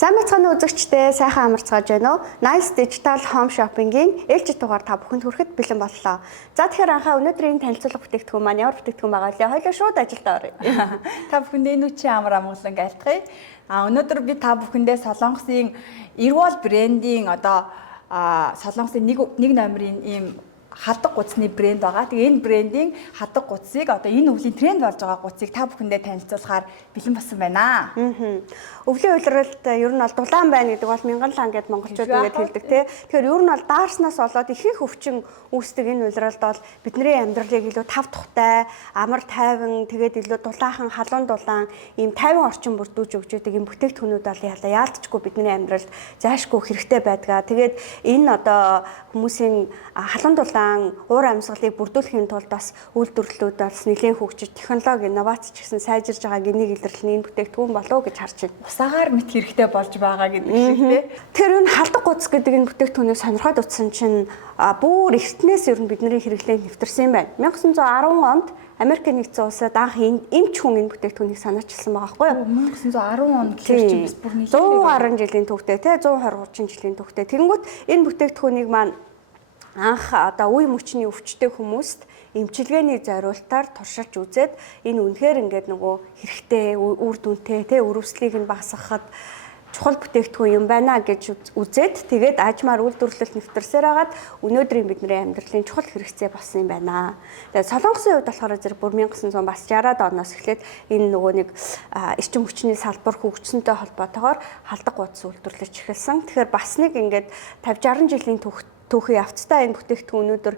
Сайн мэцхан үзэгчдээ сайхан амарцгааж байна уу? Nice Digital Home Shopping-ийн ээлжид дугаар та бүхэнд хүрэхэд бэлэн боллоо. За тэгэхээр анхаа өнөөдрийн танилцуулга бүтээгдэхүүн маань ямар бүтээгдэхүүн байгаа вэ? Хоёулаа шууд ажилдаа оръё. Та бүхэндээ энэ үчи амар амгалан айлтгая. Өнөөдөр би та бүхэндээ Солонгосын Ирвол брендийн Солонгосын нэг номерын ийм хадаг гуцны брэнд байгаа. Тэгээ энэ брендийн хадаг гуцыг энэ өвлийн тренд болж байгаа гуцыг та бүхэндээ танилцуулахаар бэлэн болсон байна. Өвлийн улиралд ер нь бол дулаан байна гэдэг бол мянган лан гэдээ монголчууд ингэж хэлдэг тий. Тэгэхээр ер нь бол даарснаас болоод ихэнх өвчин үүсдэг энэ улиралд бол бидний амьдралыг илүү тав тухтай, амар тайван, тэгээд илүү дулаахан, халуун дулаан, ийм тайван орчин бүрдүүлж өгч байгаа юм бүтээгдэхүүнүүд бол яалтчгүй бидний амьдралд зайлшгүй хэрэгтэй байдгаа. Тэгээд энэ хүмүүсийн халуун дулаан уур амьсгалыг бүрдүүлэхийн тулд бас үйлдвэрлэлүүд бас нэлээд хөгжиж, технологи, инновац ч гэсэн сайжирж байгаа гнийг илэрлэл нь энэ бүтээгдэхүүн болов гэж харж байна. Усаагаар мэт хэрэгтэй болж байгаа гэдэг шиг тий. Тэр энэ халдаг гуц гэдэг энэ бүтээгдэхүүнийг сонирхоод утсан чинь бүр эртнээс ер нь бидний хэрэглээнд нэвтэрсэн юм байна. 1910 онд Америк нэгдсэн улсад анх эмч хүн энэ бүтээгдэхүүнийг санаачилсан байгаа байхгүй юу? 1910 он гэхэр чинь бас бүр 100 гаруй жилийн түүхтэй тий 120 30 жилийн түүхтэй. Тэгэнгүүт энэ бүтээгдэхүүнийг маань анх үе мөчний өвчтэй хүмүүст эмчилгээний зориултаар туршилж үзээд энэ үнэхээр ингээд нөгөө хэрэгтэй үр дүнтэй тий өрөвслийг нь багасгахад чухал бүтээгдэхүүн юм байна гэж үзээд тэгээд ажмаар үйлдвэрлэлт нэвтэрсээр хагаад өнөөдрийн бидний амьдралын чухал хэрэгцээ болсон юм байна. Тэгээд Солонгосын хувьд болохоор зэрэг бүр 1960-аад оноос эхлээд энэ нөгөө нэг эрчим хүчний салбар хөгжсөнтэй холбоотойгоор халдаг гуц үйлдвэрлэж эхэлсэн. Тэгэхээр бас нэг ингээд 50-60 жилийн түүхий явцтай энэ бүтээгдэхүүн өнөөдөр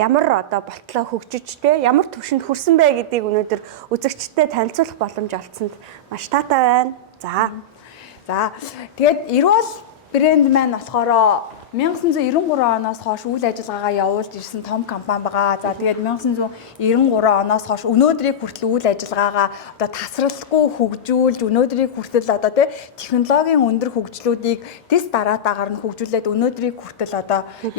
ямар болтлоо хөгжижтэй ямар төвшөнд хүрсэн бэ гэдгийг өнөөдөр үзэгчдэд танилцуулах боломж олцсонд маш таатай байна. За тэгээд Ирвол брэнд маань болохоор 1993 оноос хойш үйл ажиллагаагаа явуулж ирсэн том компани байгаа. За тэгээд 1993 оноос хойш өнөөдрийг хүртэл үйл ажиллагаагаа тасралтгүй хөгжүүлж өнөөдрийг хүртэл технологийн өндөр хөгжлүүдийг дэс дараатаагаар нь хөгжүүлээд өнөөдрийг хүртэл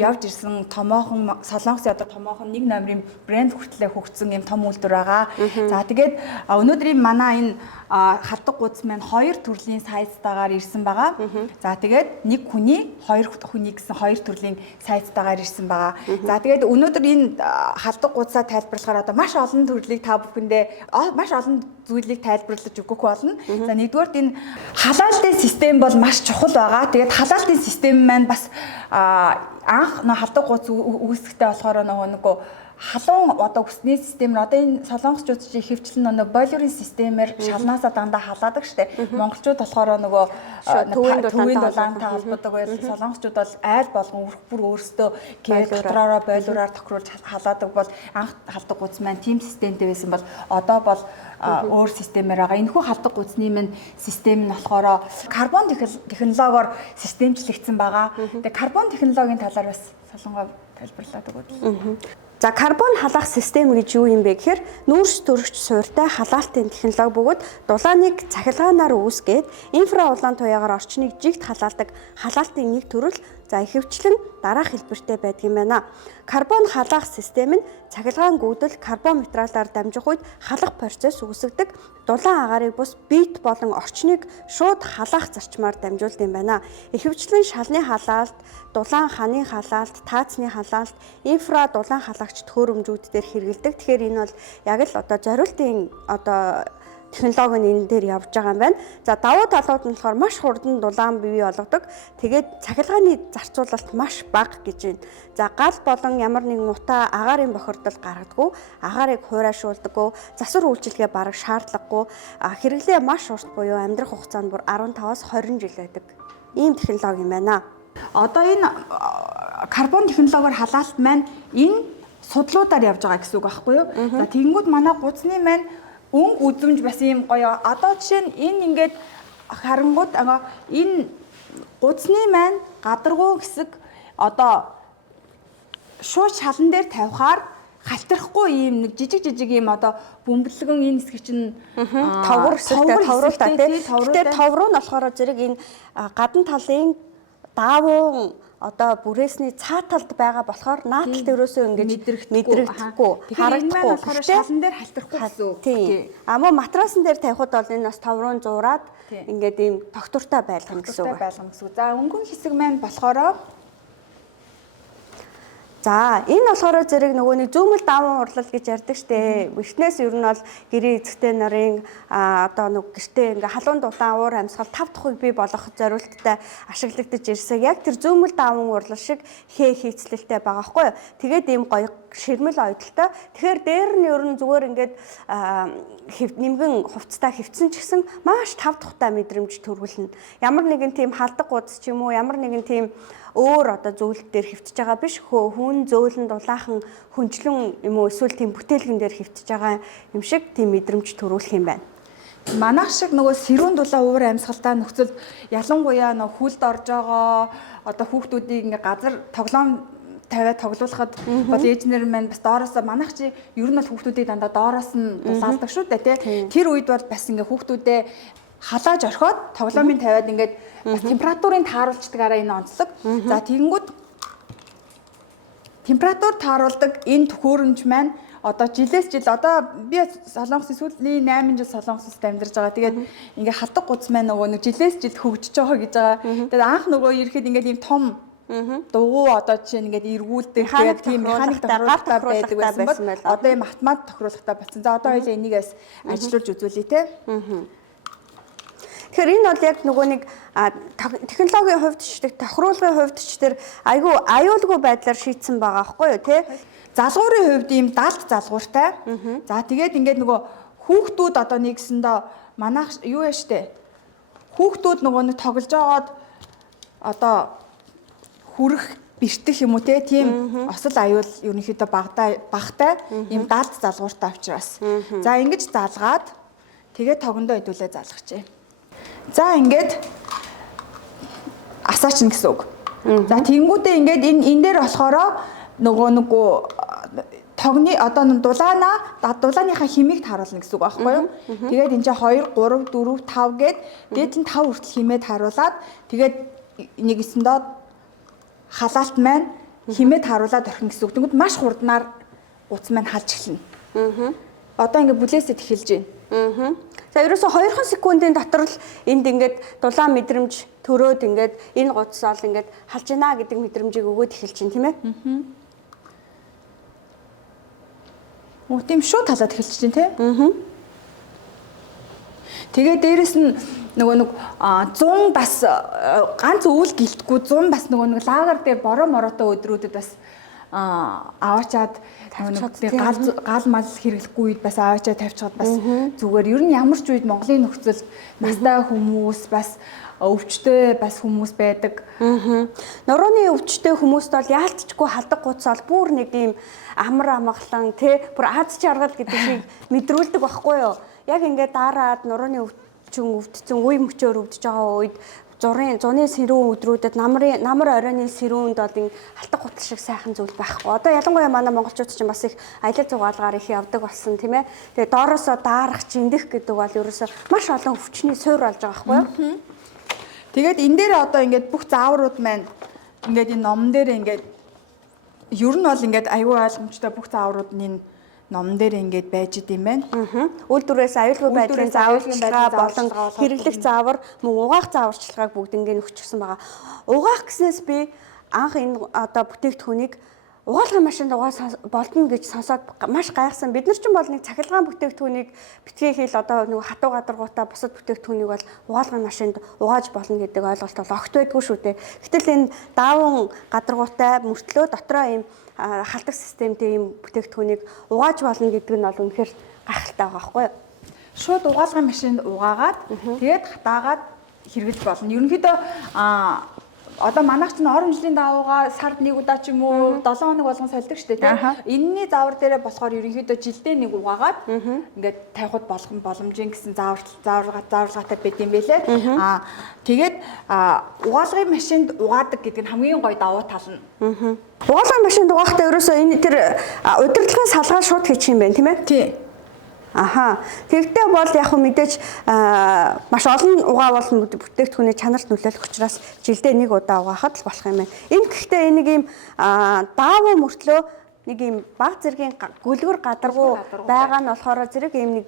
явж ирсэн томоохон Солонгосын томоохон нэг номерын брэнд хүртлээ хөгжсөн юм том үйлдвэр байгаа. За тэгээд өнөөдрийн манай энэ халдаг гуц маань хоёр төрлийн сайзтайгаар ирсэн байгаа. За тэгээд нэг хүний хоёр хүний гэсэн хоёр төрлийн сайзтайгаар ирсэн байгаа. За тэгээд өнөөдөр энэ халдаг гуцаа тайлбарлахаар маш олон төрлийг та бүхэндээ маш олон зүйлийг тайлбарлаж өгөх болно. За нэгдүгээрт энэ халаалтын систем бол маш чухал байгаа. Тэгээд халаалтын систем маань бас анх халдаг гуц үүсгэхдээ болохоор нөгөө халуун үсний системээр энэ солонгосчууд чинь хөвчлэн бойлерын системээр шалнаасаа дандаа халаадаг штэ. Монголчууд болохоор нөгөө төвийн дулаантай холбоодог байл солонгосчууд бол айл болгон бүр өөрсдөө гээд дотроо бойлераар тохируулж халаадаг бол анх халдаг гуц маань тийм системтэй байсан бол одоо бол өөр системээр байгаа. Энэхүү халдаг гуцны минь систем нь болохоор карбон технологиор системчлэгдсэн байгаа. Тэгээ карбон технологийн талаар бас солонгоо тайлбарлаад өгөөд. За карбон халаах систем гэж юу юм бэ гэхээр нүүрс төрөгч суурьтай халаалтын технологи бөгөөд дулааныг цахилгаанаар үүсгээд инфра улаан туяагаар орчныг жигт халаалдаг халаалтын нэг төрөл ихэвчлэн дараах хэлбэртэй байдаг юм байна. Карбон халаах систем нь цахилгаан гүйдэл карбон материалаар дамжих үед халах процесс үүсгдэг. Дулаан агаарыг бус бит болон орчныг шууд халаах зарчмаар дамжуулдаг юм байна. Ихэвчлэн шалны халаалт, дулаан ханы халаалт, таацны халаалт, инфра дулаан халагч төхөөрөмжүүд дээр хэрэгэлдэг. Тэгэхээр энэ бол яг л зориултын технологи нь энэ дээр явж байгаа юм байна. За давуу талууд нь болохоор маш хурдан дулаан бий болгодог. Тэгээд цахилгааны зарцуулалт маш бага гэж байна. За гал болон ямар нэгэн утаа агаарын бохирдол гаргадаггүй, агаарыг хуурайшуулдаггүй, засвар үйлчилгээ бараг шаардлагагүй, хэрэглээ маш урт буюу амьдрах хугацаа нь бүр 15-аас 20 жил байдаг. Ийм технологи юм байна. Одоо энэ карбон технологиор халаалт маань энэ судлуудаар явж байгаа гэсэн үг байхгүй юу? За тэгэнгүүт манай гуцны маань өнгө үзэмж бас юм гоё. Одоо жишээ нь энэ ингээд харангууд энэ гуцны маань гадаргуу хэсэг шууд шалан дээр тавихаар халтрахгүй ийм нэг жижиг ийм бөмбөлгөн энэ хэсэг чинь товгор хэсэгтэй товруултаа тийм. Тэгээд товруу нь болохоор зэрэг энэ гадна талын даавуу одоо бүрээсний цаа талд байгаа болохоор наадталд ерөөсөө ингэж мэдрэгдэхгүй, харагдахгүй. Тэгэхээр шалан дээр халтарахгүй гэсэн үг. Тийм. Мөн матрасан дээр тавихад бол энэ бас товрон зуураад ингээд ийм тогтвортой байлгана гэсэн үг. За өнгөн хэсэг маань болохоор за энэ болохоор зэрэг нөгөө нэг зүүмэл даван урлал гэж ярьдаг штэ. Эртнээс ер нь бол гэрээ эзэгтэй нарын одоо нэг гэртээ ингээ халуун дулаан уур амьсгал 5 тухыг бий болгох зорилттой ашиглагдаж ирсэн. Яг тэр зүүмэл даван урлал шиг хээ хийцлэлтэй байгаа хгүй юу. Тэгээд ийм гоё ширмэл ойдолтой. Тэгэхээр дээр нь ер нь зүгээр ингээд нэмгэн хувцастай хөвцөн ч гэсэн маш 5 тухтай мэдрэмж төрүүлнэ. Ямар нэгэн тийм халдаг гудс ч юм уу, ямар нэгэн тийм өөр одоо зөвлөлт дээр хөвтөж байгаа биш хүн зөөлөн дулаахан хүнчлэн юм уу эсвэл тийм бүтээлгэн дээр хөвтөж байгаа юм шиг тийм мэдрэмж төрүүлэх юм байна. Манайх шиг нөгөө сэрүүн дулаан уур амьсгалтай нөхцөл ялангуяа нөгөө хүлд орж байгаа одоо хүүхдүүдийг ингээ газар тоглоом тавиад тоглуулахад бол ээжнэр маань бас доороос манайх чи ер нь бол хүүхдүүдийг дандаа доороос нь дулаалдаг шүү дээ тий. Тэр үед бол бас ингээ хүүхдүүдээ халааж орхиод тоглоомын тавиад ингээд бас температурын тааруулцдагаараа энэ онцлог. За тэгэнгүүт температур тааруулдаг энэ төхөөрөмж маань одоо жилээс жил одоо би Солонгосын сүүлийн 8 жил Солонгосоос амьдарч байгаа. Тэгээд ингээ халдаг гудс маань нөгөө нэг жилээс жил хөгжиж байгаа гэж байгаа. Тэгээд анх нөгөө ирэхэд ингээд ийм том дугуй одоо жишээ нь ингээд эргүүлдэг тэгээд тийм механик тохируулгатай байдаг байсан бол одоо ийм автомат тохируулгатай болсон. За одоо хоёул энийгээс ажиллуулж үзүүлье те. Тэгэхээр энэ бол яг нөгөө нэг технологийн хувьд ч тохируулгын хувьд ч тэр айгүй аюулгүй байдлаар шийдсэн байгаа байхгүй юу те. Залгуурын хувьд ийм далд залгууртай. За тэгээд ингээд нөгөө хүүхдүүд одоо нэгсэндээ манайх юу вэ штэ. Хүүхдүүд нөгөө нэг тоглож байгаад одоо хүрэх бэртэх юм уу те тийм осол аюул ерөнхийдөө багтай ийм далд залгууртай учраас. За ингэж залгаад тэгээд тогондоо хэдүүлээ залгачээ. За ингээд асаач гэсэн үг. За тэгэнгүүтээ ингээд энэ дээр болохоор нөгөө тогны одоо дулааныхаа химийг харуулна гэсэн үг байхгүй юу? Тэгээд энэ чинь 2 3 4 5 гээд дээд нь 5 хүртэл химээд харуулад тэгээд нэгэсэндээ халаалт маань химээд харуулад орхин гэсэн үг. Тэгвэл маш хурднаар утас маань халж эхэлнэ. Одоо ингээд бүлээсэд эхэлж байна. За ерөөсө 2 секундын дотор л энд ингээд дулаан мэдрэмж төрөөд ингээд энэ гудс ол ингээд халж гинэ гэдэг мэдрэмжийг өгөөд эхэлж чинь тийм ээ. Оо тийм шууд халаад эхэлж чинь тий. Тэгээ дээрэс нь нөгөө 100 бас ганц өвөл гэлтгүй 100 бас нөгөө лагер дээр бороо мороотой өдрүүдэд бас аваачаад гал мал хэрэглэхгүй үед бас аваачаа тавьчихад бас зүгээр ер нь ямар ч үед Монголын нөхцөл настай хүмүүс бас өвчтэй бас хүмүүс байдаг. Нурууны өвчтэй хүмүүст бол яалтчгүй халдаг гуц бол бүр нэг ийм амар амгалан тий бүр аз жаргал гэдэг шиг мэдрүүлдэг байхгүй юу? Яг ингээд дараад нурууны өвчин өвдсөн үе мөчөөр өвдөж байгаа үед зуны сэрүүн өдрүүдэд намар оройны сэрүүнд бол энэ халтаг гутал шиг сайхан зүйл байхгүй. Одоо ялангуяа манай монголчууд ч бас их аялал зугаалгаар их явдаг болсон тийм ээ. Тэгээ доороосоо даарах жиндэх гэдэг бол ерөөсөө маш олон өвчний суурь болж байгаа байхгүй юу? Тэгээд энэ дээр одоо ингээд бүх зааврууд маань ингээд энэ номон дээр ингээд ер нь бол ингээд аюул ойлгомжтой бүх зааврууд нь энэ номон дээр ингээд байж идэм байна. Үйлдвэрээс аюулгүй байдлын зааварчилгаа болон хэрэглэх заавар мөн угаах зааварчилгааг бүгднийг өгчихсэн байгаа. Угаах гэснээс би анх энэ одоо бүтээгдэхүүнийг угаалгын машинд угаах болдно гэж сонсоод маш гайхсан. Бид нар ч бол нэг цахилгаан бүтээгдэхүүнийг битгий хэл одоо нэг хатуу гадаргуутай бусад бүтээгдэхүүнийг бол угаалгын машинд угааж болно гэдэг ойлголт бол огт байдгүй шүү дээ. Гэтэл энэ даавн гадаргуутай мөртлөө дотроо ийм халдаг системтэй ийм бүтээгдэхүүнийг угааж болно гэдэг нь бол үнэхээр гайхалтай байгаа байхгүй юу? Шууд угаалгын машинд угаагаад тэгээд хатаагаад хэрэглэж болно. Ерөнхийдөө одоо манайх ч орон жилийн давууга сард нэг удаа ч юм уу 7 хоног болгон солидог шүү дээ тийм. Энэний заавар дээрээ болохоор ерөнхийдөө жилдээ нэг угаагаад ингээд тавихад боломжийн гэсэн зааваргаатай байд юм байлээ. Тэгээд угаалгын машинд угаадаг гэдэг нь хамгийн гоё давуу тал нь. Угаалгын машинд угаахтаа ерөөсөө энэ тэр удирдлагын салгаа шууд хийчих юм байна тийм ээ? Тий. Аха. Тэгтээ бол яг хөө мэдээж маш олон угаавал бүтээгдэхүүний чанарт нөлөөлөх учраас жилдээ нэг удаа угаахад л болох юм байна. Энэ гэхдээ энийг ийм даавуу мөртлөө нэг ийм баг зэргийн гүлгэр гадаргуу байгаа нь болохоор зэрэг ийм нэг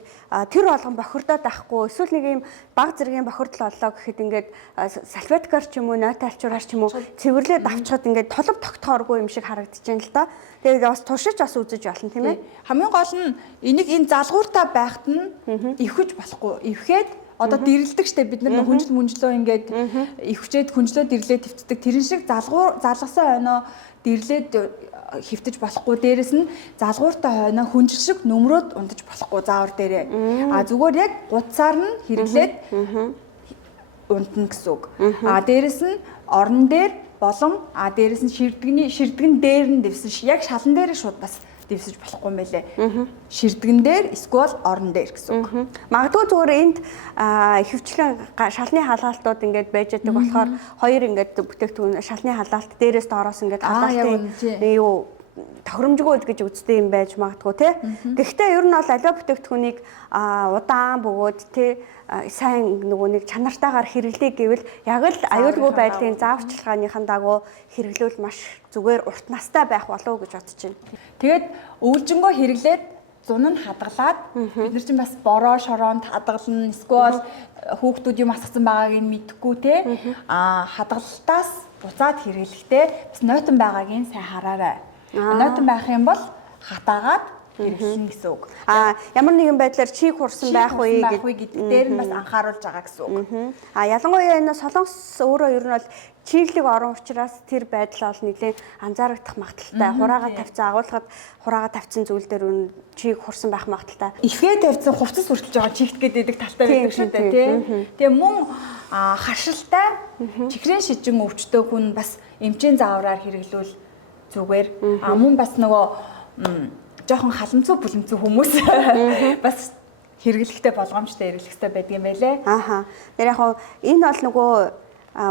тэр болгон бохирдоод байхгүй эсвэл нэг ийм баг зэргийн бохирдол оллоо гэхэд ингээд салфеткаар ч юм уу нойтын алчуураар ч юм уу цэвэрлээд авчихад ингээд толб тогтохооргүй юм шиг харагдаж байна л да. Тэгээд бас туршиж бас үзэж болно тийм ээ. Хамгийн гол нь энийг энэ залгууртаа байхад нь ивхэж болохгүй. Ивхэд одоо дэрлдэг штэ бид нар хүнжил мүнжлөө ингээд ивчээд хүнжлөө дэрлээ твцдэг. Тэрэн шиг залгасан хойноо дэрлээд хөвтөж болохгүй. Дээрэс нь залгууртай хойноо хүнжил шиг нөмрөөд ундаж болохгүй заавар дээрээ. Зүгээр яг гуцаар нь хэрэглээд унтна гэсэн үг. Дээрэс нь орон дээр болон дээрэс нь ширдэгэн дээр нь дэвсэн яг шалан дээр шууд бас дэвсэж болохгүй юм байлээ. Ширдэгэн дээр эсвэл орон дээр гэсэн үг. Магадгүй зүгээр энд ихэвчлэн шалны халаалтууд ингээд байж байгаа болохоор хоёр ингээд бүтээгдэхүүн шалны халаалт дээрээс доороос ингээд халаалтын юу тохиромжгүй гэж үздэг юм байж магадгүй тий. Гэхдээ ер нь бол аливаа бүтээгдэхүүнийг удаан бөгөөд тий сайн нөгөө нэг чанартаагаар хэрэглэе гэвэл яг л аюулгүй байдлын зааварчилгааныхан дагуу хэрэглүүл маш зүгээр урт настай байх болов уу гэж бодож байна. Тэгээд өвлжөнгөө хэрэглээд зун нь хадгалаад бид нар чинь бас бороо шороонд хадгална эсвэл хүүхдүүд юм асгасан байгааг нь мэдэхгүй те хадгалтаас буцаад хэрэглэхдээ бас нойтон байгааг нь сайн хараарай. Нойтон байх юм бол хатаагаад хэрэглэнэ гэсэн үг. Ямар нэгэн байдлаар чийг хурсан байх үе гэдэг дээр нь бас анхааруулж байгаа гэсэн үг. Ялангуяа энэ солонгос өөрөө ер нь бол чиглэг орон учраас тэр байдал бол нэлээд анзаарагдах магадaltaй. Хураагаа тавьсан агуулгад хураагаа тавьсан зүйл дээр чиг хурсан байх магадaltaй. Ифгээ тавьсан хувцас хүртэлж байгаа чигт гэдэг талтай байдаг шүү дээ тий. Тэгээ мөн харшилтай чихрийн шижин өвчтөй хүн бас эмчийн заавраар хэрэглүүл зүгээр. Мөн бас нөгөө жоохон халамцуу бүлэмцүү хүмүүс бас хэрэглэхтэй болгоомжтой хэрэглэхтэй байдаг юм байлээ. Тэр яг энэ бол нөгөө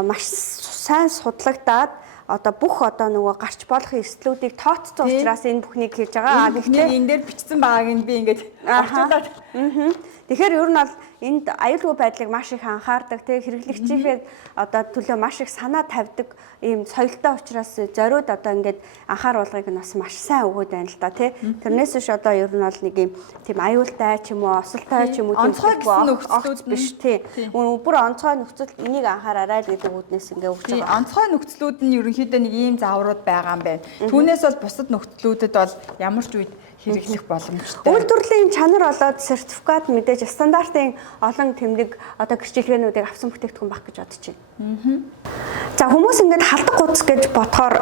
маш сайн судлагдаад одоо бүх одоо нөгөө гарч болох эрсдлүүдийг тооцсон учраас энэ бүхнийг хийж байгаа. Гэхдээ энэ дээр бичсэн байгааг нь би ингээд орчуулад. Тэгэхээр ер нь бол энд аюулгүй байдлыг маш их анхаардаг. Тэгээ хэрэглэгчийнхээ одоо төлөө маш их санаа тавьдаг ийм соёлтой учраас зориуд одоо ингээд анхааруулгыг нь бас маш сайн өгөөд байна л да тий. Тэрнээс биш одоо ер нь бол нэг ийм тийм аюултай ч юм уу, осолтой ч юм уу нөхцөлүүд биш тий. Бүр онцгой нөхцөл энийг анхаараарай гэдэг үүднээс ингээд өгч байгаа. Онцгой нөхцлүүд нь ерөнхийдөө нэг ийм зааврууд байгаа юм байна. Түүнээс бол бусад нөхцлүүдэд бол ямар ч үед хэрэглэх боломжтой. Үйлдвэрлэлийн чанар болоод сертификат мэдээж стандартын олон тэмдэг одоо гэрчлэгээнүүдийг авсан бүтээгдэхүүн байх гэж бодож байна. За хүмүүс ингээд халдах гудс гэж бодохоор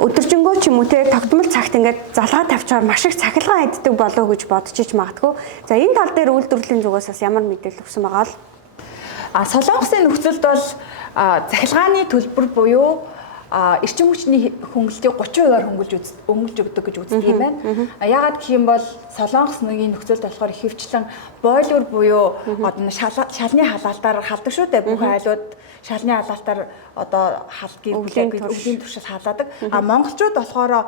өдөржингөө ч юм уу те тогтмол цагт ингээд залгаа тавьчаар маш их цахилгаан иддэг болов уу гэж бодож ич магадгүй. За энэ тал дээр үйлдвэрлэлийн зүгээс бас ямар мэдээлэл өгсөн байгаа л? Солонгосын нөхцөлд бол цахилгааны төлбөр буюу эрчим хүчний хөнгөлөлтийг 30% хөнгөлж өгдөг гэж үздэг юм байна. Яагаад гэх юм бол Солонгос нэг нөхцөлд болохоор ихэвчлэн бойлер буюу одоо шалны халаалтаар халдаг шүү дээ. Бүх айлууд шалны халаалтаар одоо өвлийн туршил халаадаг. Монголчууд болохоор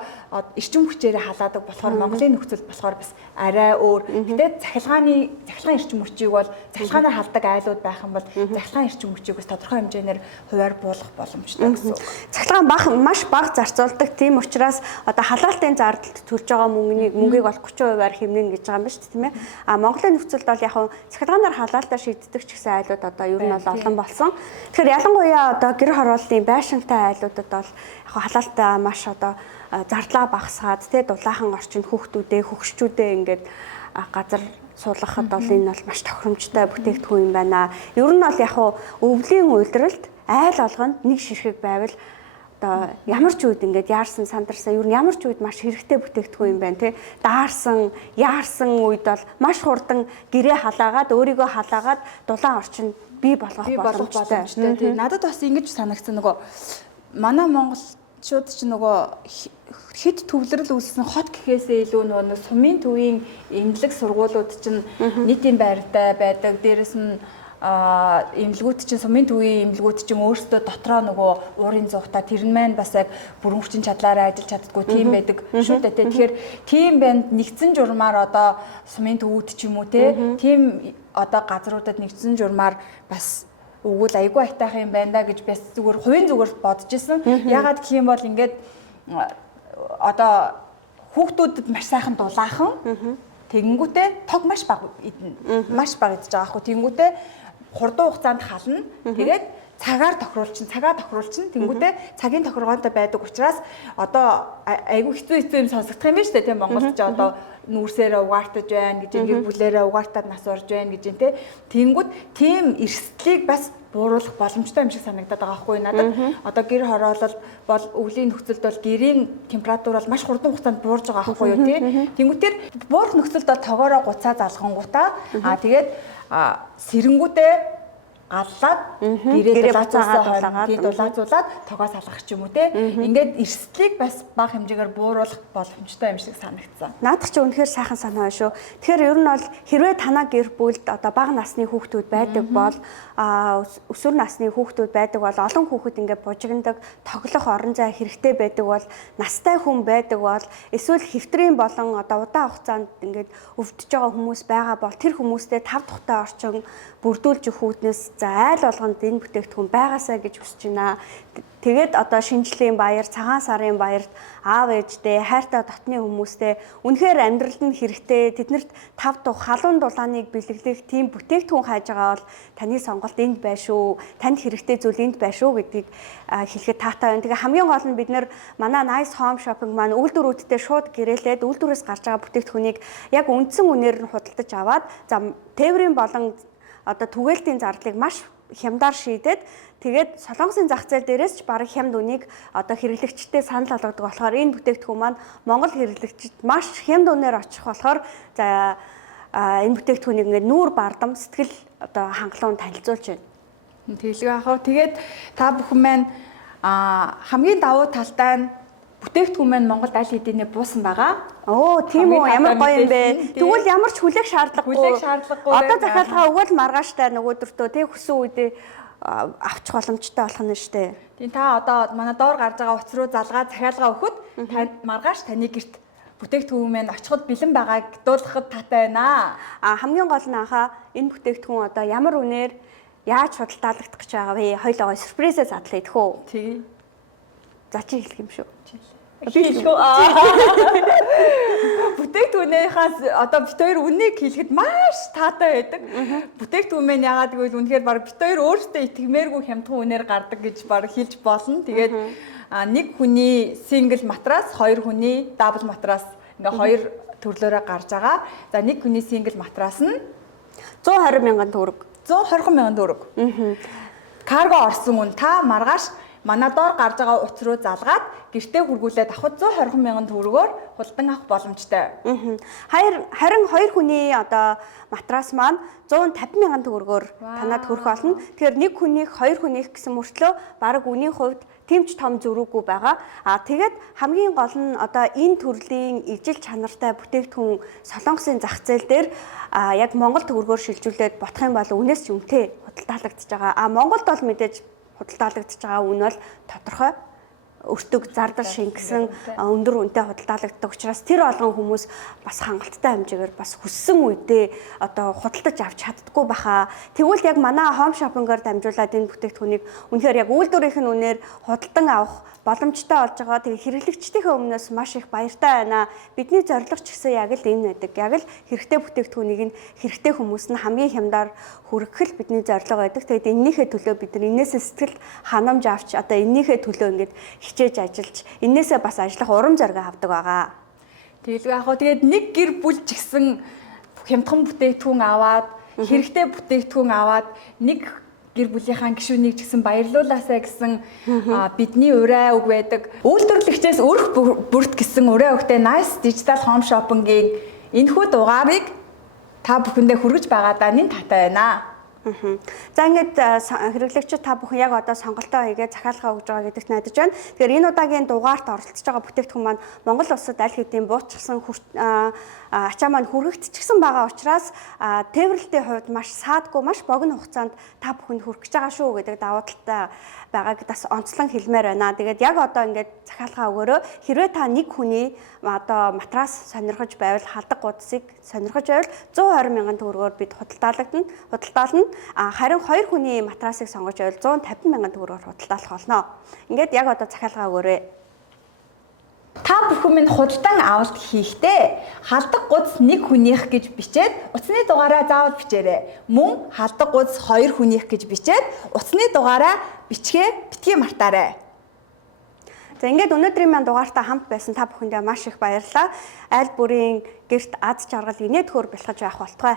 эрчим хүчээр халаадаг болохоор Монголын нөхцөл болохоор бас арай өөр. Гэтэ цахилгаан эрчим хүчийг бол цахилгаанаар халдаг айлууд байх юм бол цахилгаан эрчим хүчийг бас тодорхой хэмжээгээр хуваар буулгах боломжтой гэсэн үг. Цахилгаан маш бага зарцуулдаг. Тийм учраас одоо халаалтын зардалд төлж байгаа мөнгийг бол 30%-аар хэмнэн гэж байгаа юм ба шүү дээ, тийм ээ. Монголын нөхцөлд бол яг цахилгаанаар халаалтаа шийддэг ч гэсэн айлууд одоо ер нь бол олон болсон. Тэгэхээр ялангуяа одоо гэр хорооллын байшинтай айлуудад бол яг халаалтаа маш одоо зардлаа багасгаад тий дулаахан орчинд хүүхдүүдээ хөгшчүүдээ ингээд газар суулгахад бол энэ бол маш тохиромжтой бүтээгдэхүүн юм байна. Ер нь бол яг өвлийн уйлдралд айл олгонд нэг ширхэг байвал одоо ямар ч үед ингээд яарсан сандарсан ер нь ямар ч үед маш хэрэгтэй бүтээгдэхүүн юм байна тий даарсан яарсан үед бол маш хурдан гэрээ халаагаад өөрийгөө халаагаад дулаан орчинд бий болгох боломжтой тий надад бас ингэж санагдсан нөгөө манай монголчууд ч нөгөө хэд төвлөрөл үүссэн хот гэхээсээ илүү нөгөө сумын төвийн эмнэлэг сургуулиуд чинь нийтийн байртай байдаг. Дээрэс нь эмнэлгүүд чинь сумын төвийн эмнэлгүүд чинь өөрсдөө дотроо нөгөө уурын зуухта тэр нь маань бас яг бүрэн хүчин чадлаараа ажиллаж чаддгүй тийм байдаг шүү дээ. Тэгэхээр тийм банд нэгдсэн журмаар одоо сумын төвүүд ч юм уу тийм одоо газруудад нэгдсэн журмаар бас өгвөл айгүй айтайх юм байна да гэж бас зүгээр хувийн зүгээр бодож исэн. Ягаад гэх юм бол ингээд одоо хүүхдүүдэд маш сайхан дулаахан тэгэнгүүтээ тог маш бага идэж байгаа байхгүй. Тэгэнгүүтээ хурдан хугацаанд хална. Тэгээд цагаар тохируулчин. Тэнгүүтээ цагийн тохиргоонтой байдаг учраас одоо айгүй хэцүү юм сонсогдох юм байна шүү дээ. Тийм Монголд ч одоо нүүрсээрээ угаартаж байна гэж, гэр бүлээрээ угаартаад нас орж байна гэж тийм. Тэнгүүд тийм эрсдлийг бас бууруулах боломжтой юм шиг санагдаад байгаа байхгүй надад. Одоо гэр хороолол бол өвлийн нөхцөлд бол гэрийн температур бол маш хурдан хугацаанд буурж байгаа байхгүй юу тийм. Тэнгүүтээр буурах нөхцөлд тоогоороо гуцаа залгангуудаа тэгээд сэрэнгүүтээ аллаад гэрээ дулаацуулаад тогоо салгах ч юм уу те. Ингээд эрсдлийг бас бага хэмжээгээр бууруулах боломжтой юм шиг санагдсан. Наадах чи үнэхээр сайхан санаа байна шүү. Тэгэхээр ер нь бол хэрвээ танаа гэр бүлд одоо бага насны хүүхдүүд байдаг бол өсвөр насны хүүхдүүд байдаг бол олон хүүхэд ингээд бужигнадаг, тоглох орон зай хэрэгтэй байдаг бол настай хүн байдаг бол эсвэл хэвтрийн болон одоо удаан хугацаанд ингээд өвдөж байгаа хүмүүс байгаа бол тэр хүмүүстэй 5 тухтай орчин бүрдүүлж өгөх үүднээс за айл болгонд энэ бүтээгдэхүүн байгаасаа гэж хүсэж байна. Тэгээд одоо шинжлэлийн баяр, цагаан сарын баярт аав ээжтэй, хайртай дотны хүмүүстэй үнэхээр амьдралд нь хэрэгтэй тэднэрт 5 дух халуун дулааныг бэлэглэх тийм бүтээгдэхүүн хайж байгаа бол таны сонголт энд байна шүү. Танд хэрэгтэй зүйл энд байна шүү гэдгийг хэлэхэд таатай байна. Тэгээ хамгийн гол нь бид нар манай Nice Home Shopping маань үйлдвэрүүдтэй шууд гэрээлээд үйлдвэрээс гарч байгаа бүтээгдэхүүнийг яг үндсэн үнээр нь худалдаж аваад за тээврийн болон одоо түгээлтийн зардлыг маш хямдаар шийдээд тэгээд Солонгосын зах зээл дээрээс ч бараг хямд үнийг одоо хэрэглэгчтэй санал болгодог болохоор энэ бүтээгдэхүүн маань Монгол хэрэглэгчид маш хямд үнээр очих болохоор за энэ бүтээгдэхүүнийг ингээд нүүр бардам сэтгэл одоо хангалуун танилцуулж байна. Тэглэг ахав. Тэгээд та бүхэн маань хамгийн давуу талтай нь бүтээгдэхүүн маань Монголд аль хэдийнэ буусан байгаа. Оо тийм үү, ямар гоё юм бэ. Тэгвэл ямар ч хүлээх шаардлагагүй. Одоо захиалгаа өгвөл маргааштай нөгөөдөртөө тий хүсэн үедээ авчих боломжтой болох нь штэ. Тийм та одоо манай доор гарч байгаа утас руу залгаад захиалгаа өгөхөд маргааш таны гэрт бүтээгдэхүүн маань очиход бэлэн байгааг дуулгахад таатай байна. Хамгийн гол нь энэ бүтээгдэхүүн одоо ямар үнээр яаж худалдаалагдах гэж байгаа вэ? Хоёлоо сюрпризээ задлаа идэх үү? Тий. За чи хэлэх юм шүү. Бүтээгдэхүүнийхээс одоо бит хоёр үнийг хэлэхэд маш таатай байдаг. Бүтээгдэхүүн маань яагаад гэвэл үнэхээр баг бит хоёр өөрсдөө итгэмээргүй хямдхан үнээр гардаг гэж баг хэлж болно. Тэгээд нэг хүний сингл матрас, хоёр хүний дабл матрас ингээ хоёр төрлөөрөө гарч байгаа. За нэг хүний сингл матрас нь 120,000 төгрөг. 120,000 төгрөг. Карго орсон үн та маргааш манай доор гарч байгаа утас руу залгаад гэртээ хүргүүлээд авахд 120,000 төгрөгөөр худалдан авах боломжтой. Харин хоёр хүний одоо матрас маань 150,000 төгрөгөөр танаад хүрэх болно. Тэгэхээр нэг хүнийг хоёр хүнийх гэсэн мөртлөө бараг үнийн хувьд тэмч том зөрүүгүй байгаа. Тэгээд хамгийн гол нь одоо энэ төрлийн ижил чанартай бүтээгдэхүүн Солонгосын зах зээл дээр яг Монгол төгрөгөөр шилжүүлээд бодох юм бол үнээс ч үнэтэй худалдаалагдчихж байгаа. Монголд бол мэдээж худалдаалагдчихж байгаа үн бол тодорхой өртөг зардал шингэсэн өндөр үнэтэй худалдаалагддаг учраас тэр олон хүмүүс бас хангалттай хэмжээгээр бас хүссэн үедээ одоо худалдаж авч чаддаггүй баха. Тэгвэл яг манай Home Shopping-аар дамжуулаад энэ бүтээгдэхүүнийг үнэхээр яг үйлдвэрийнх нь үнээр худалдан авах боломжтой болж байгаа. Тэгээ хэрэглэгчдийнхээ өмнөөс маш их баяртай байна. Бидний зорилго ч гэсэн яг л энэ байдаг. Яг л хэрэгтэй бүтээгдэхүүнийг нь хэрэгтэй хүмүүс нь хамгийн хямдаар хүргэх л бидний зорилго байдаг. Тэгээд энэнийхээ төлөө бид нар энээсээ сэтгэл ханамж авч одоо энэнийхээ төлөө ингээд хичээж ажиллаж энээсээ бас ажиллах урам зориг авдаг байгаа. Тэгээд яг хоо тэгээд нэг гэр бүл ч гэсэн хямдхан бүтээгдэхүүн аваад хэрэгтэй бүтээгдэхүүн аваад нэг гэр бүлийнхаа гишүүнийг ч гэсэн баярлуулаасаа гэсэн бидний урай үг байдаг. Үйлдвэрлэгчээс өрх бүрт гэсэн урай үгтэй Nice Digital Home Shopping-ийн энэхүү дугаарыг та бүхэндээ хүргэж байгаадаа нэн татай байна. За ингээд хэрэглэгчид та бүхэн яг одоо сонголтоо хийгээд захиалга өгж байгаа гэдэгт найдаж байна. Тэгэхээр энэ удаагийн дугаарт оролцож байгаа бүтээгдэхүүн маань Монгол улсад аль хэдийн буучилсан ачаа маань хүрэгдчихсэн байгаа учраас тээвэрлэлтийн хувьд маш саадгүй маш богино хугацаанд та бүхэнд хүрэх гэж байгаа шүү гэдэг давуу талтай байгааг бас онцлон хэлмээр байна. Тэгээд яг одоо ингээд захиалгаа өгөөрөө хэрвээ та нэг хүний одоо матрас сонирхож байвал халдаг гудсыг сонирхож байвал 120 мянган төгрөгөөр бид худалдаална. Харин 2 хүний матрасыг сонгож байвал 150 мянган төгрөгөөр худалдаалах болно. Ингээд яг одоо захиалгаа өгөөрэй. Та бүхэн минь худалдан авалт хийхдээ халдаг гудс нэг хүнийх гэж бичээд утасны дугаараа заавал бичээрэй. Мөн халдаг гудс 2 хүнийх гэж бичээд утасны дугаараа битгий мартаарай. За ингээд өнөөдрийн маань дугаартаа хамт байсан та бүхэндээ маш их баярлалаа. Аль бүрийн гэрт аз жаргал инээ төхөр бэлхэж байх болтугай.